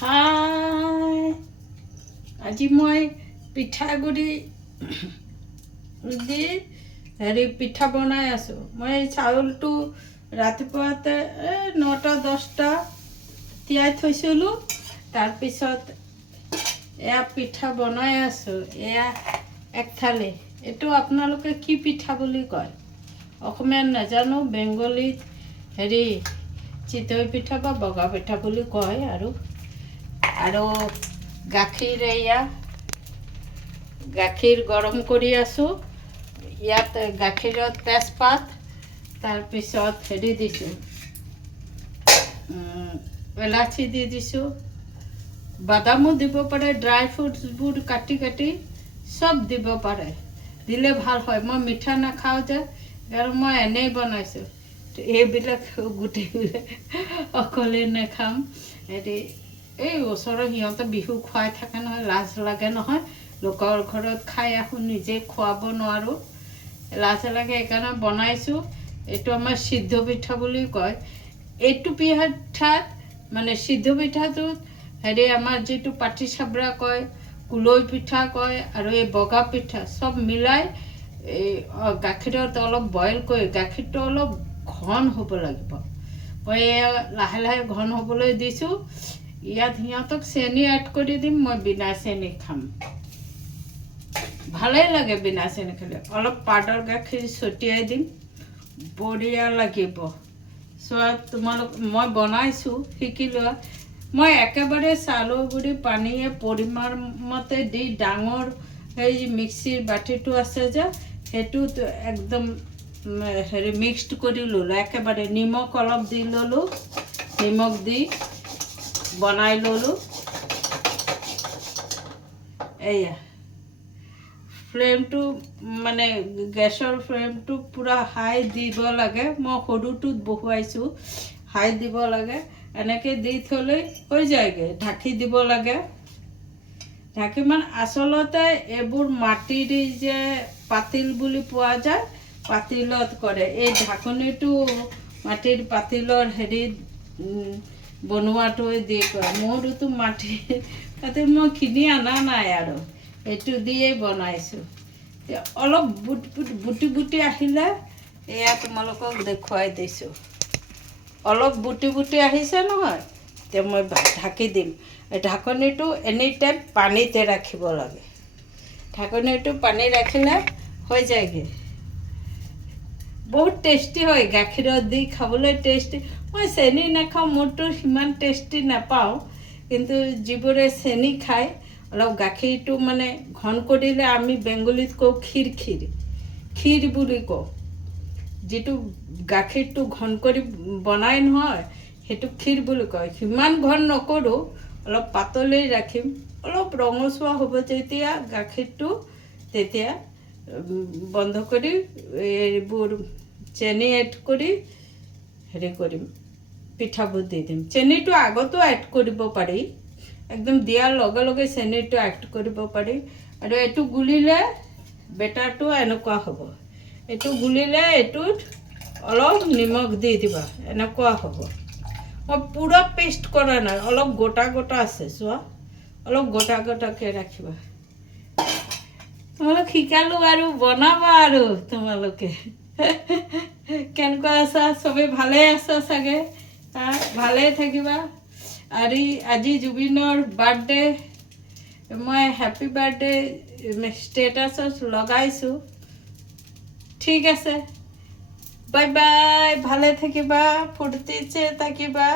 হাই আজি মই পিঠাগুড়ি দি পিঠা বনাই আছোঁ। মই চাউলটো ৰাতিপুৱাতে 9টা 10টা তিয়াই থৈছিলোঁ। তাৰপিছত এয়া পিঠা বনাই আছোঁ। এয়া এক থালি। এইটো আপোনালোকে কি পিঠা বুলি কয়? অসমীয়াত নাজানো, বেংগলীত চিতৈ পিঠা বা বগা পিঠা বুলি কয়। আৰু গাখীৰ, এয়া গাখীৰ গৰম কৰি আছোঁ। ইয়াত গাখীৰত তেজপাত, তাৰপিছত দিছোঁ এলাচি দি দিছোঁ, বাদামো দিব পাৰে, ড্ৰাই ফ্ৰুটছবোৰ কাটি কাটি চব দিব পাৰে, দিলে ভাল হয়। মই মিঠা নাখাওঁ যে, আৰু মই এনেই বনাইছোঁ। এইবিলাক গোটেইবিলাক অকলে নাখাম। এই ওচৰৰ সিহঁতে বিহু খুৱাই থাকে নহয়, লাজ লাগে নহয়। লোকৰ ঘৰত খাই আহোঁ, নিজে খুৱাব নোৱাৰোঁ, লাজ লাগে। সেইকাৰণে বনাইছোঁ। এইটো আমাৰ সিদ্ধ পিঠা বুলি কয়। এইটো পিঠাত মানে সিদ্ধ পিঠাটোত আমাৰ যিটো পাটি চাবৰা কয়, কুলৈ পিঠা কয়, আৰু এই বগা পিঠা চব মিলাই এই গাখীৰত অলপ বইল কৰি, গাখীৰটো অলপ ঘন হ'ব লাগিব। মই লাহে লাহে ঘন হ'বলৈ দিছোঁ। ইয়াত সিহঁতক চেনি এড কৰি দিম। মই বিনা চেনি খাম। ভালেই লাগে বিনা চেনি খালে। অলপ পাউডাৰ গাখীৰ ছটিয়াই দিম, বঢ়িয়া লাগিব। চোৱা তোমালোক, মই বনাইছোঁ, শিকি লোৱা। মই একেবাৰে চাউলৰ গুড়ি পানীয়ে পৰিমাণ মতে দি ডাঙৰ সেই মিক্সিৰ বাতিটো আছে যে, সেইটোত একদম মিক্সড কৰি ল'লোঁ। একেবাৰে নিমখ অলপ দি ল'লোঁ, নিমখ দি বনাই ল'লোঁ। এয়া ফ্লেমটো মানে গেছৰ ফ্লেমটো পূৰা হাই দিব লাগে। মই সৰুটোত বহুৱাইছোঁ, হাই দিব লাগে। এনেকৈ দি থ'লে হৈ যায়গৈ। ঢাকি দিব লাগে। ঢাকি মানে আচলতে এইবোৰ মাটিৰ যে পাতিল বুলি পোৱা যায়, পাতিলত কৰে। এই ঢাকনিটো মাটিৰ পাতিলৰ বনোৱাটো দি কৰে। মোৰতো মাটিৰ পাতিল মই কিনি অনা নাই, আৰু এইটো দিয়েই বনাইছোঁ। অলপ বুটি বুটি আহিলে এয়া তোমালোকক দেখুৱাই দিছোঁ। অলপ বুটি বুটি আহিছে নহয়, এতিয়া মই ঢাকি দিম। এই ঢাকনিটো এনি টাইম পানীতে ৰাখিব লাগে। ঢাকনিটো পানী ৰাখিলে হৈ যায়গৈ। বহুত টেষ্টি হয়, গাখীৰত দি খাবলৈ টেষ্টি। মই চেনি নাখাওঁ, মোৰতো সিমান টেষ্টি নাপাওঁ। কিন্তু যিবোৰে চেনি খায়, অলপ গাখীৰটো মানে ঘন কৰিলে, আমি বেংগলীত কওঁ ক্ষীৰ, ক্ষীৰ বুলি কওঁ। যিটো গাখীৰটো ঘন কৰি বনাই নহয়, সেইটো ক্ষীৰ বুলি কয়। সিমান ঘন নকৰোঁ, অলপ পাতলেই ৰাখিম। অলপ ৰঙচুৱা হ'ব যেতিয়া গাখীৰটো, তেতিয়া বন্ধ কৰি এইবোৰ চেনি এড কৰি কৰিম, পিঠাবোৰ দি দিম। চেনিটো আগতো এড কৰিব পাৰি, একদম দিয়াৰ লগে লগে চেনিটো এড কৰিব পাৰি। আৰু এইটো গুলিলে বেটাৰটো এনেকুৱা হ'ব। এইটো গুলিলে এইটোত অলপ নিমখ দি দিবা, এনেকুৱা হ'ব। মই পূৰা পেষ্ট কৰা নাই, অলপ গোটা গোটা আছে। চোৱা, অলপ গোটা গোটাকৈ ৰাখিবা। তোমালোক শিকালোঁ আৰু বনাবা আৰু তোমালোকে। কেনেকুৱা আছা? চবেই ভালে আছা চাগে? ভালেই থাকিবা। আৰু আজি জুবিনৰ বাৰ্থডে। মই হেপী বাৰ্থডে ষ্টেটাছত লগাইছোঁ। ঠিক আছে, বাই বাই। ভালে থাকিবা, ফূৰ্তিতে থাকিবা।